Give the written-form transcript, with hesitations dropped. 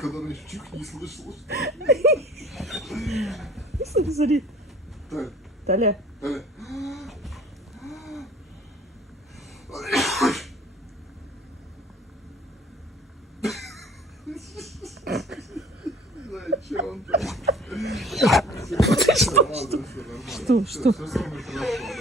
Когда раньше чих не слышал. Смотри. Таля. Таля. Что? Все самое хорошо.